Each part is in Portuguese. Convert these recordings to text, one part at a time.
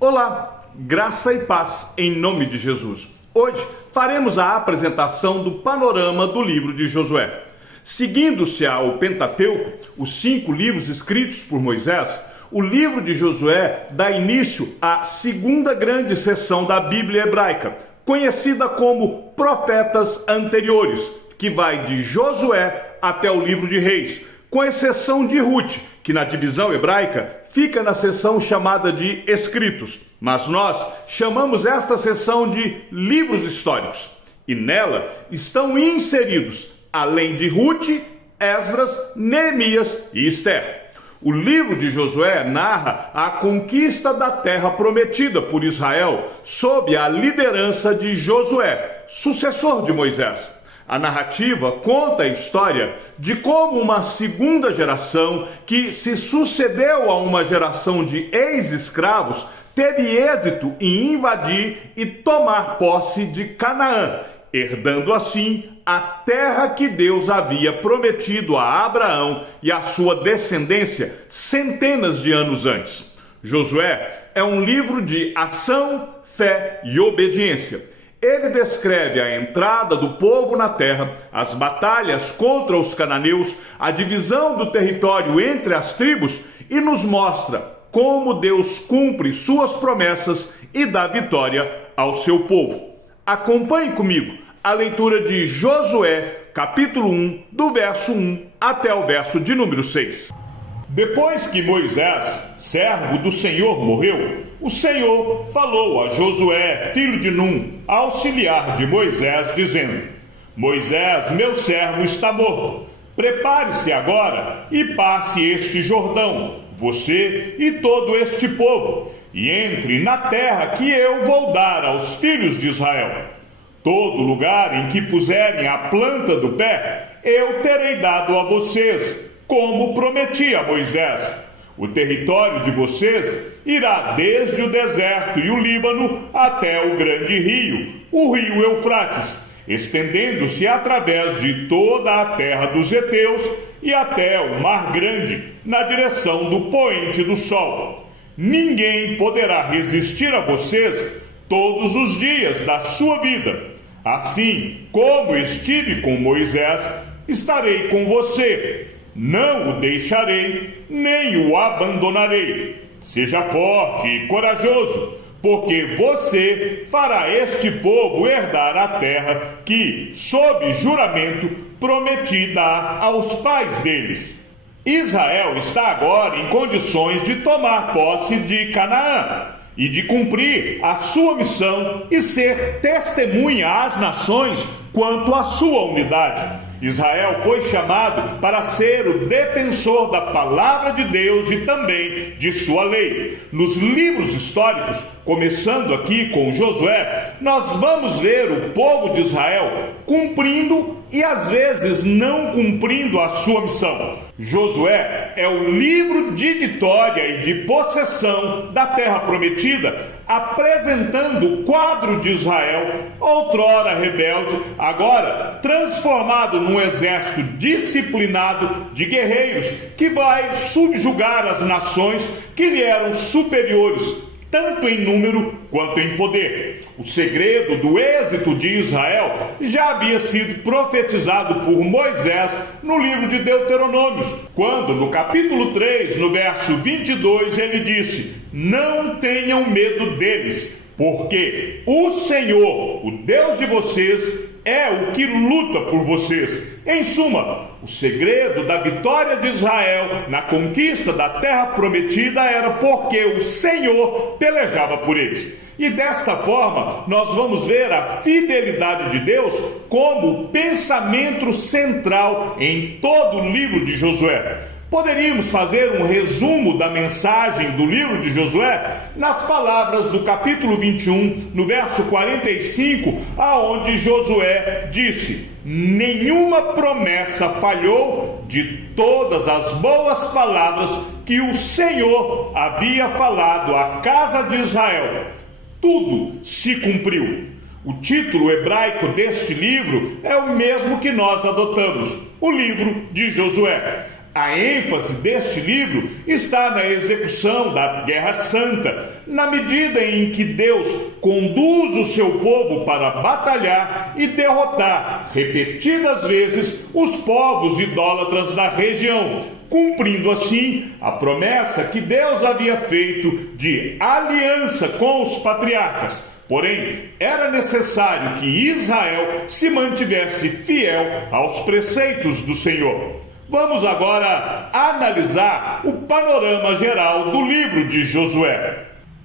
Olá, graça e paz em nome de Jesus. Hoje faremos a apresentação do panorama do livro de Josué. Seguindo-se ao Pentateuco, os 5 livros escritos por Moisés, o livro de Josué dá início à segunda grande seção da Bíblia hebraica, conhecida como Profetas Anteriores, que vai de Josué até o livro de Reis, com exceção de Ruth, que na divisão hebraica fica na seção chamada de Escritos, mas nós chamamos esta seção de Livros Históricos, e nela estão inseridos, além de Ruth, Esdras, Neemias e Esther. O livro de Josué narra a conquista da terra prometida por Israel sob a liderança de Josué, sucessor de Moisés. A narrativa conta a história de como uma segunda geração que se sucedeu a uma geração de ex-escravos teve êxito em invadir e tomar posse de Canaã, herdando assim a terra que Deus havia prometido a Abraão e a sua descendência centenas de anos antes. Josué é um livro de ação, fé e obediência. Ele descreve a entrada do povo na terra, as batalhas contra os cananeus, a divisão do território entre as tribos e nos mostra como Deus cumpre suas promessas e dá vitória ao seu povo. Acompanhe comigo a leitura de Josué, capítulo 1, do verso 1 até o verso de número 6. Depois que Moisés, servo do Senhor, morreu, o Senhor falou a Josué, filho de Num, auxiliar de Moisés, dizendo: Moisés, meu servo, está morto. Prepare-se agora e passe este Jordão, você e todo este povo, e entre na terra que eu vou dar aos filhos de Israel. Todo lugar em que puserem a planta do pé, eu terei dado a vocês, como prometi a Moisés. O território de vocês irá desde o deserto e o Líbano até o grande rio, o rio Eufrates, estendendo-se através de toda a terra dos heteus e até o Mar Grande, na direção do poente do sol. Ninguém poderá resistir a vocês todos os dias da sua vida. Assim como estive com Moisés, estarei com você. Não o deixarei, nem o abandonarei. Seja forte e corajoso, porque você fará este povo herdar a terra que, sob juramento, prometi dar aos pais deles. Israel está agora em condições de tomar posse de Canaã e de cumprir a sua missão e ser testemunha às nações quanto à sua unidade. Israel foi chamado para ser o defensor da palavra de Deus e também de sua lei. Nos livros históricos, começando aqui com Josué, nós vamos ver o povo de Israel cumprindo e às vezes não cumprindo a sua missão. Josué é o livro de vitória e de possessão da terra prometida, apresentando o quadro de Israel, outrora rebelde, agora transformado num exército disciplinado de guerreiros que vai subjugar as nações que lhe eram superiores, tanto em número quanto em poder. O segredo do êxito de Israel já havia sido profetizado por Moisés no livro de Deuteronômios, quando no capítulo 3, no verso 22, ele disse: não tenham medo deles, porque o Senhor, o Deus de vocês, é o que luta por vocês. Em suma, o segredo da vitória de Israel na conquista da terra prometida era porque o Senhor pelejava por eles. E desta forma, nós vamos ver a fidelidade de Deus como pensamento central em todo o livro de Josué. Poderíamos fazer um resumo da mensagem do livro de Josué nas palavras do capítulo 21, no verso 45, aonde Josué disse: nenhuma promessa falhou de todas as boas palavras que o Senhor havia falado à casa de Israel. Tudo se cumpriu. O título hebraico deste livro é o mesmo que nós adotamos, o livro de Josué. A ênfase deste livro está na execução da Guerra Santa, na medida em que Deus conduz o seu povo para batalhar e derrotar repetidas vezes os povos idólatras da região, cumprindo assim a promessa que Deus havia feito de aliança com os patriarcas. Porém, era necessário que Israel se mantivesse fiel aos preceitos do Senhor. Vamos agora analisar o panorama geral do livro de Josué.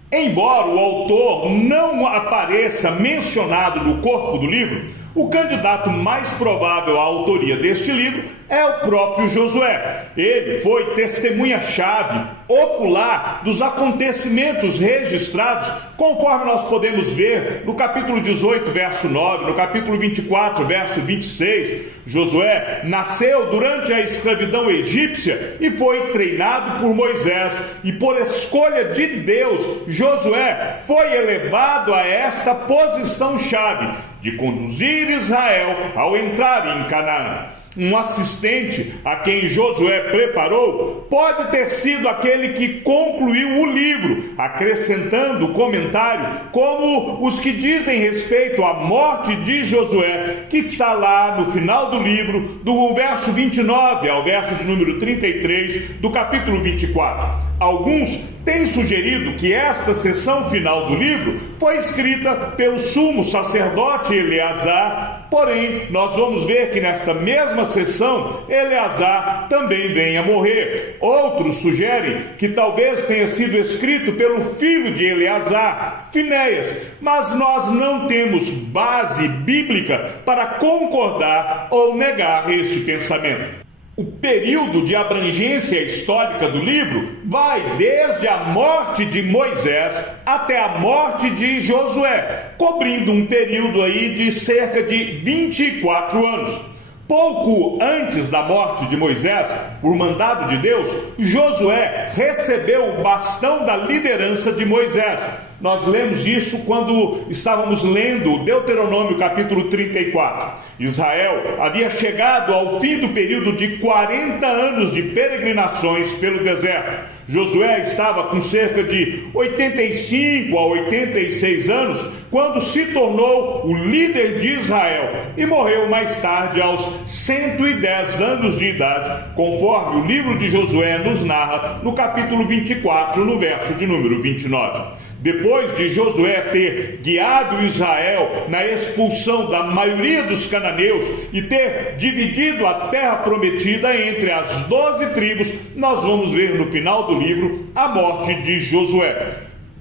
Embora o autor não apareça mencionado no corpo do livro, o candidato mais provável à autoria deste livro é o próprio Josué. Ele foi testemunha-chave ocular dos acontecimentos registrados, conforme nós podemos ver no capítulo 18, verso 9, no capítulo 24, verso 26. Josué nasceu durante a escravidão egípcia e foi treinado por Moisés, e por escolha de Deus, Josué foi elevado a esta posição-chave de conduzir Israel ao entrar em Canaã. Um assistente a quem Josué preparou pode ter sido aquele que concluiu o livro, acrescentando comentário como os que dizem respeito à morte de Josué, que está lá no final do livro, do verso 29 ao verso de número 33 do capítulo 24. Alguns têm sugerido que esta seção final do livro foi escrita pelo sumo sacerdote Eleazar, porém nós vamos ver que nesta mesma seção Eleazar também vem a morrer. Outros sugerem que talvez tenha sido escrito pelo filho de Eleazar, Finéias, mas nós não temos base bíblica para concordar ou negar este pensamento. O período de abrangência histórica do livro vai desde a morte de Moisés até a morte de Josué, cobrindo um período aí de cerca de 24 anos. Pouco antes da morte de Moisés, por mandado de Deus, Josué recebeu o bastão da liderança de Moisés. Nós lemos isso quando estávamos lendo Deuteronômio capítulo 34. Israel havia chegado ao fim do período de 40 anos de peregrinações pelo deserto. Josué estava com cerca de 85 a 86 anos quando se tornou o líder de Israel e morreu mais tarde aos 110 anos de idade, conforme o livro de Josué nos narra no capítulo 24, no verso de número 29. Depois de Josué ter guiado Israel na expulsão da maioria dos cananeus e ter dividido a terra prometida entre as 12 tribos, nós vamos ver no final do livro a morte de Josué.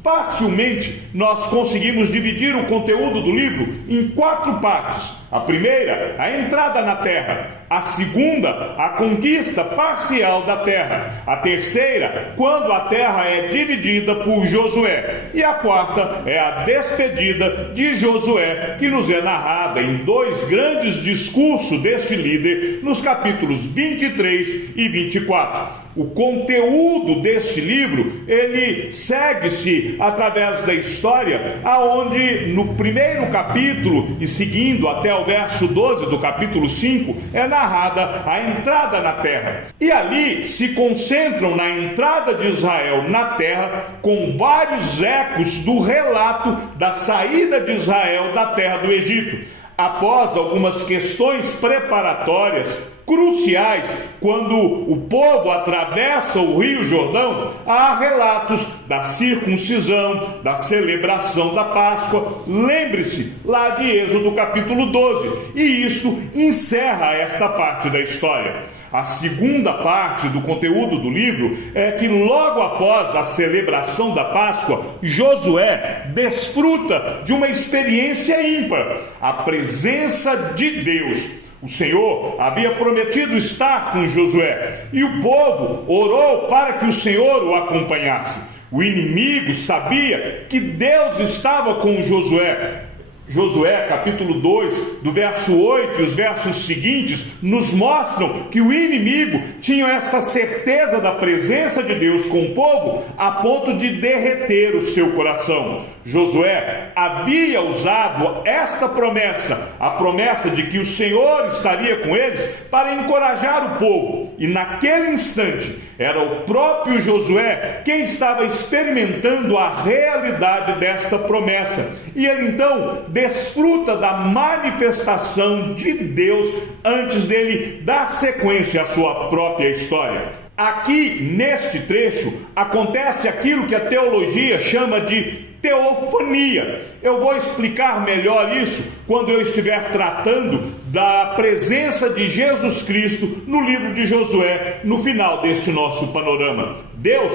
Facilmente nós conseguimos dividir o conteúdo do livro em 4 partes. A primeira, a entrada na terra. A segunda, a conquista parcial da terra. A terceira, quando a terra é dividida por Josué. E a quarta é a despedida de Josué, que nos é narrada em 2 grandes discursos deste líder, nos capítulos 23 e 24. O conteúdo deste livro, ele segue-se através da história, aonde no primeiro capítulo e seguindo até o verso 12 do capítulo 5, é narrada a entrada na terra. E ali se concentram na entrada de Israel na terra, com vários ecos do relato da saída de Israel da terra do Egito. Após algumas questões preparatórias cruciais, quando o povo atravessa o Rio Jordão, há relatos da circuncisão, da celebração da Páscoa. Lembre-se lá de Êxodo capítulo 12, e isto encerra esta parte da história. A segunda parte do conteúdo do livro é que logo após a celebração da Páscoa, Josué desfruta de uma experiência ímpar, a presença de Deus. O Senhor havia prometido estar com Josué, e o povo orou para que o Senhor o acompanhasse. O inimigo sabia que Deus estava com Josué, Josué capítulo 2, do verso 8 e os versos seguintes, nos mostram que o inimigo tinha essa certeza da presença de Deus com o povo, a ponto de derreter o seu coração. Josué havia usado esta promessa, a promessa de que o Senhor estaria com eles, para encorajar o povo. E naquele instante, era o próprio Josué quem estava experimentando a realidade desta promessa. E ele então desfruta da manifestação de Deus antes dele dar sequência à sua própria história. Aqui, neste trecho, acontece aquilo que a teologia chama de teofania. Eu vou explicar melhor isso quando eu estiver tratando da presença de Jesus Cristo no livro de Josué, no final deste nosso panorama. Deus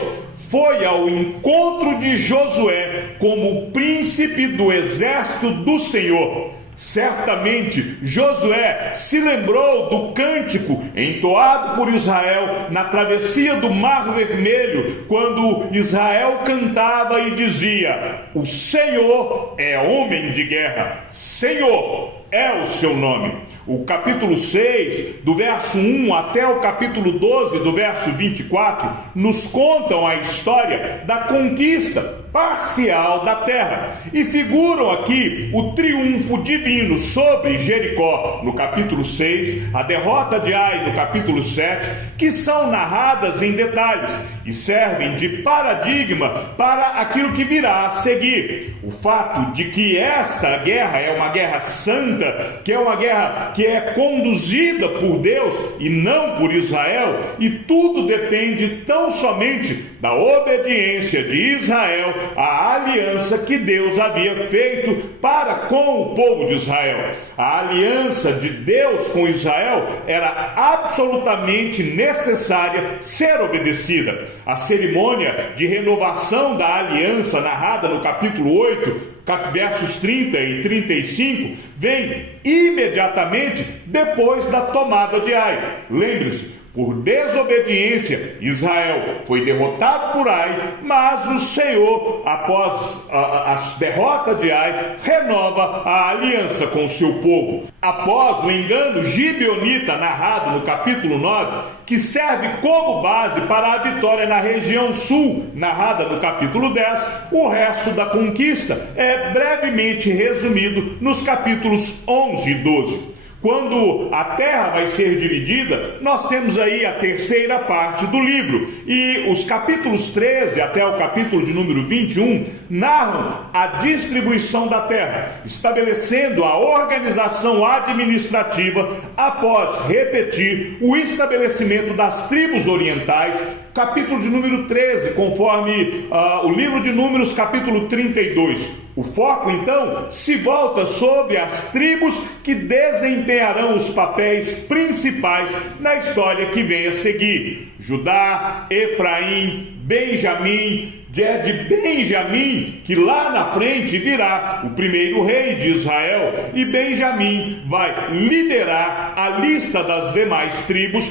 foi ao encontro de Josué como príncipe do exército do Senhor. Certamente Josué se lembrou do cântico entoado por Israel na travessia do Mar Vermelho, quando Israel cantava e dizia: o Senhor é homem de guerra, Senhor é o seu nome. O capítulo 6, do verso 1 até o capítulo 12, do verso 24, nos contam a história da conquista parcial da terra e figuram aqui o triunfo divino sobre Jericó no capítulo 6, a derrota de Ai no capítulo 7, que são narradas em detalhes e servem de paradigma para aquilo que virá a seguir. O fato de que esta guerra é uma guerra santa, que é uma guerra que é conduzida por Deus e não por Israel, e tudo depende tão somente da obediência de Israel à aliança que Deus havia feito para com o povo de Israel. A aliança de Deus com Israel era absolutamente necessária ser obedecida. A cerimônia de renovação da aliança, narrada no capítulo 8, versos 30 e 35, vem imediatamente depois da tomada de Ai. Lembre-se, por desobediência, Israel foi derrotado por Ai, mas o Senhor, após a derrota de Ai, renova a aliança com o seu povo. Após o engano gibeonita narrado no capítulo 9, que serve como base para a vitória na região sul, narrada no capítulo 10, o resto da conquista é brevemente resumido nos capítulos 11 e 12. Quando a terra vai ser dividida, nós temos aí a terceira parte do livro, e os capítulos 13 até o capítulo de número 21 narram a distribuição da terra, estabelecendo a organização administrativa após repetir o estabelecimento das tribos orientais, capítulo de número 13, conforme o livro de Números, capítulo 32. O foco, então, se volta sobre as tribos que desempenharão os papéis principais na história que vem a seguir. Judá, Efraim, Benjamim. É de Benjamim que lá na frente virá o primeiro rei de Israel, e Benjamim vai liderar a lista das demais tribos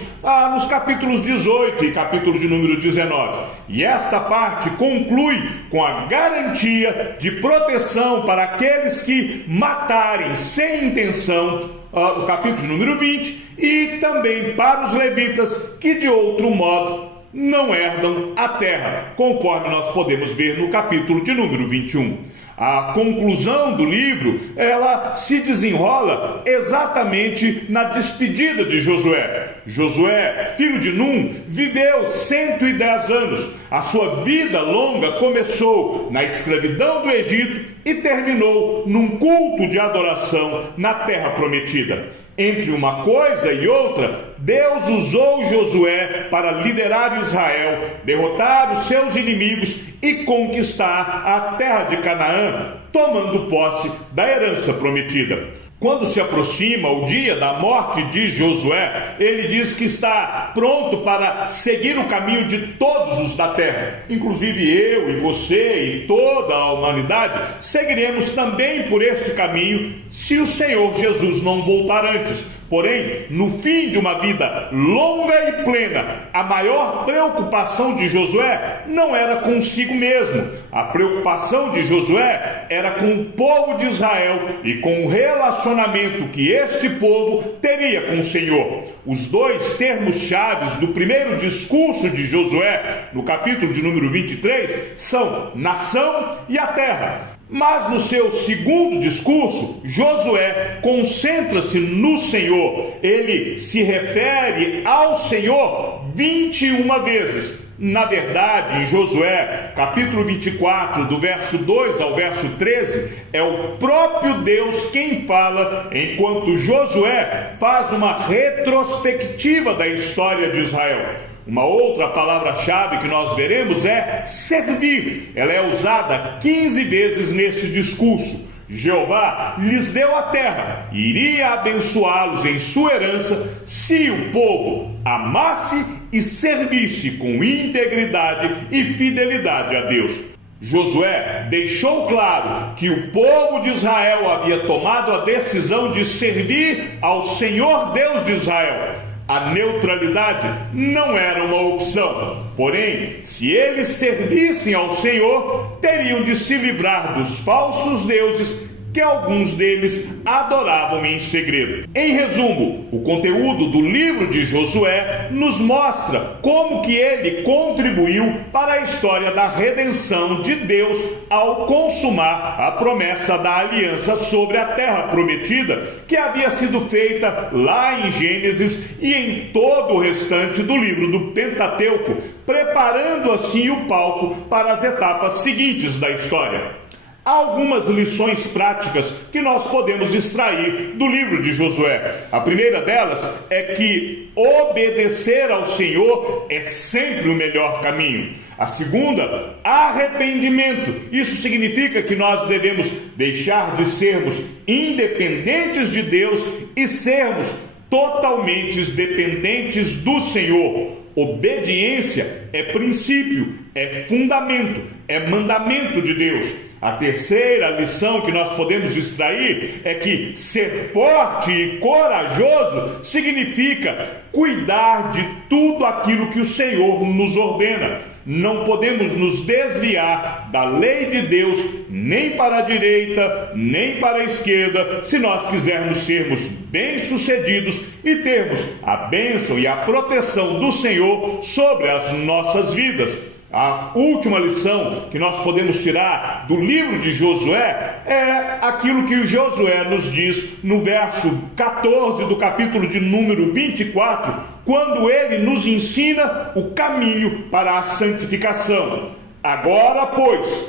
nos capítulos 18 e capítulo de número 19. E esta parte conclui com a garantia de proteção para aqueles que matarem sem intenção, o capítulo de número 20, e também para os levitas que de outro modo não herdam a terra, conforme nós podemos ver no capítulo de número 21. A conclusão do livro, ela se desenrola exatamente na despedida de Josué. Josué, filho de Num, viveu 110 anos. A sua vida longa começou na escravidão do Egito e terminou num culto de adoração na terra prometida. Entre uma coisa e outra, Deus usou Josué para liderar Israel, derrotar os seus inimigos e conquistar a terra de Canaã, tomando posse da herança prometida. Quando se aproxima o dia da morte de Josué, ele diz que está pronto para seguir o caminho de todos os da terra. Inclusive eu e você e toda a humanidade seguiremos também por este caminho se o Senhor Jesus não voltar antes, Porém, no fim de uma vida longa e plena, a maior preocupação de Josué não era consigo mesmo. A preocupação de Josué era com o povo de Israel e com o relacionamento que este povo teria com o Senhor. Os dois termos chaves do primeiro discurso de Josué, no capítulo de número 23, são nação e a terra. Mas no seu segundo discurso, Josué concentra-se no Senhor. Ele se refere ao Senhor 21 vezes. Na verdade, em Josué, capítulo 24, do verso 2 ao verso 13, é o próprio Deus quem fala, enquanto Josué faz uma retrospectiva da história de Israel. Uma outra palavra-chave que nós veremos é servir. Ela é usada 15 vezes nesse discurso. Jeová lhes deu a terra e iria abençoá-los em sua herança se o povo amasse e servisse com integridade e fidelidade a Deus. Josué deixou claro que o povo de Israel havia tomado a decisão de servir ao Senhor Deus de Israel. A neutralidade não era uma opção. Porém, se eles servissem ao Senhor, teriam de se livrar dos falsos deuses que alguns deles adoravam em segredo. Em resumo, o conteúdo do livro de Josué nos mostra como que ele contribuiu para a história da redenção de Deus ao consumar a promessa da aliança sobre a terra prometida que havia sido feita lá em Gênesis e em todo o restante do livro do Pentateuco, preparando assim o palco para as etapas seguintes da história. Há algumas lições práticas que nós podemos extrair do livro de Josué. A primeira delas é que obedecer ao Senhor é sempre o melhor caminho. A segunda, arrependimento. Isso significa que nós devemos deixar de sermos independentes de Deus e sermos totalmente dependentes do Senhor. Obediência é princípio, é fundamento, é mandamento de Deus. A terceira lição que nós podemos extrair é que ser forte e corajoso significa cuidar de tudo aquilo que o Senhor nos ordena. Não podemos nos desviar da lei de Deus nem para a direita, nem para a esquerda, se nós quisermos sermos bem-sucedidos e termos a bênção e a proteção do Senhor sobre as nossas vidas. A última lição que nós podemos tirar do livro de Josué é aquilo que o Josué nos diz no verso 14 do capítulo de número 24, quando ele nos ensina o caminho para a santificação. Agora, pois,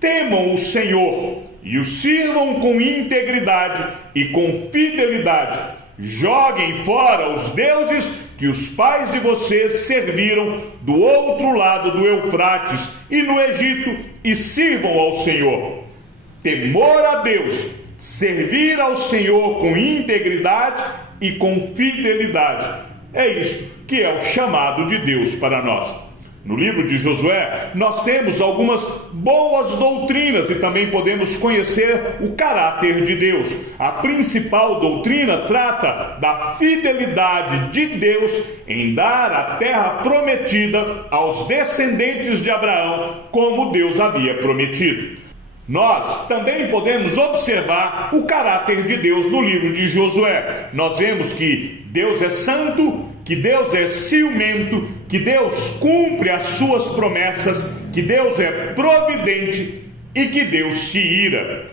temam o Senhor e o sirvam com integridade e com fidelidade. Joguem fora os deuses que os pais de vocês serviram do outro lado do Eufrates e no Egito e sirvam ao Senhor. Temor a Deus, servir ao Senhor com integridade e com fidelidade. É isto que é o chamado de Deus para nós. No livro de Josué, nós temos algumas boas doutrinas e também podemos conhecer o caráter de Deus. A principal doutrina trata da fidelidade de Deus em dar a terra prometida aos descendentes de Abraão, como Deus havia prometido. Nós também podemos observar o caráter de Deus no livro de Josué. Nós vemos que Deus é santo, que Deus é ciumento, que Deus cumpre as suas promessas, que Deus é providente e que Deus se ira.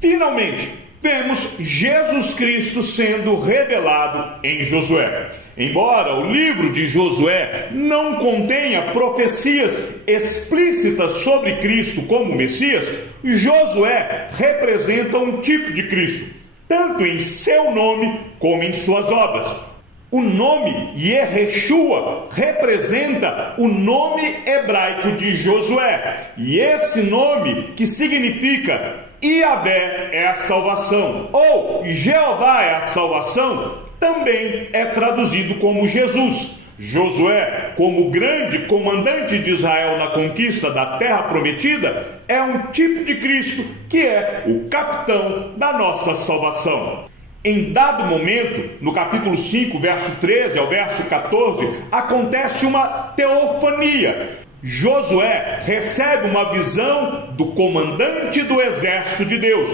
Finalmente, vemos Jesus Cristo sendo revelado em Josué. Embora o livro de Josué não contenha profecias explícitas sobre Cristo como Messias, Josué representa um tipo de Cristo, tanto em seu nome como em suas obras. O nome Yeshua representa o nome hebraico de Josué, e esse nome que significa Yahvé é a salvação, ou Jeová é a salvação, também é traduzido como Jesus. Josué, como grande comandante de Israel na conquista da terra prometida, é um tipo de Cristo que é o capitão da nossa salvação. Em dado momento, no capítulo 5, verso 13 ao verso 14, acontece uma teofania. Josué recebe uma visão do comandante do exército de Deus.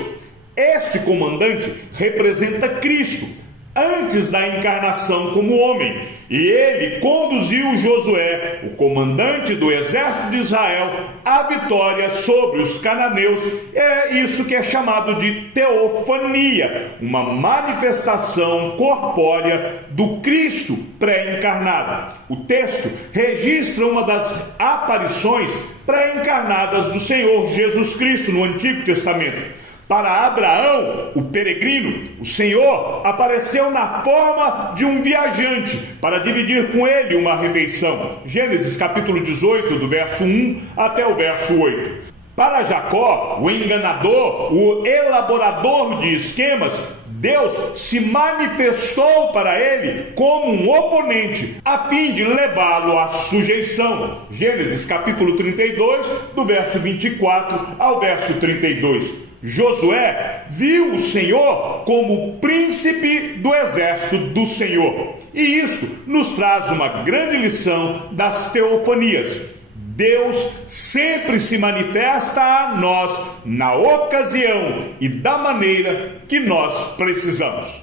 Este comandante representa Cristo, antes da encarnação como homem, e ele conduziu Josué, o comandante do exército de Israel, à vitória sobre os cananeus. É isso que é chamado de teofania, uma manifestação corpórea do Cristo pré-encarnado. O texto registra uma das aparições pré-encarnadas do Senhor Jesus Cristo no Antigo Testamento. Para Abraão, o peregrino, o Senhor apareceu na forma de um viajante para dividir com ele uma refeição. Gênesis capítulo 18, do verso 1 até o verso 8. Para Jacó, o enganador, o elaborador de esquemas, Deus se manifestou para ele como um oponente, a fim de levá-lo à sujeição. Gênesis capítulo 32, do verso 24 ao verso 32. Josué viu o Senhor como príncipe do exército do Senhor. E isto nos traz uma grande lição das teofanias. Deus sempre se manifesta a nós na ocasião e da maneira que nós precisamos.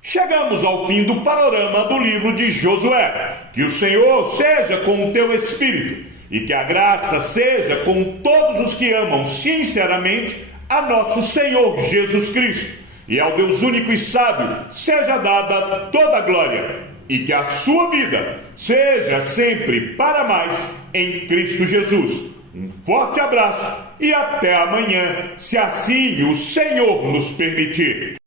Chegamos ao fim do panorama do livro de Josué. Que o Senhor seja com o teu espírito e que a graça seja com todos os que amam sinceramente a nosso Senhor Jesus Cristo, e ao Deus único e sábio seja dada toda a glória, e que a sua vida seja sempre para mais em Cristo Jesus. Um forte abraço e até amanhã, se assim o Senhor nos permitir.